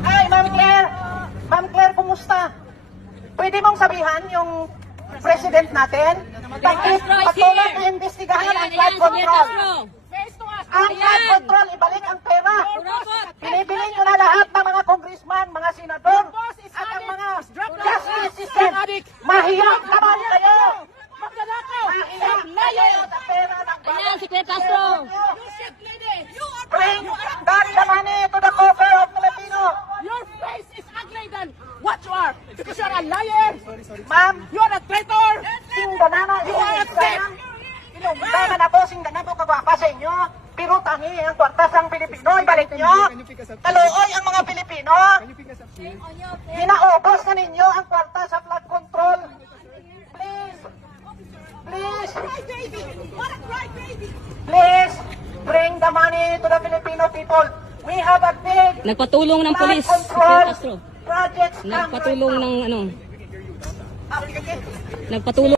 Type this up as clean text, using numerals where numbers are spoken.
Ay, Ma'am Claire, kumusta? Pwede mong sabihan yung president natin? Bakit patuloy na investigahan ang flood control? Ang flood control, ibalik ang pera. Binibili nyo na lahat ng mga congressman, mga senador, at ang mga justice system. Mahirap naman kayo! Mahirap kayo sa pera ng Ayan, si Claire Castro. Bring back the money to the coffers of Filipino. Your face is ugly than what you are. Because you are a liar. Ma'am, You are a traitor. singganana, You are a thief. Ilungganan na po, singganana kagwapa sa inyo. Pero tangi ang kwartas ng Pilipino, ibalik nyo. Taluoy ang mga Pilipino. Hinaubos na ninyo ang kwarta sa flood control. Please, please, please, bring the money to the Filipino people. We have a big Nagpatulong ng flood polis si control Claire Castro. projects. Nagpatulong ng ano. Nagpatulong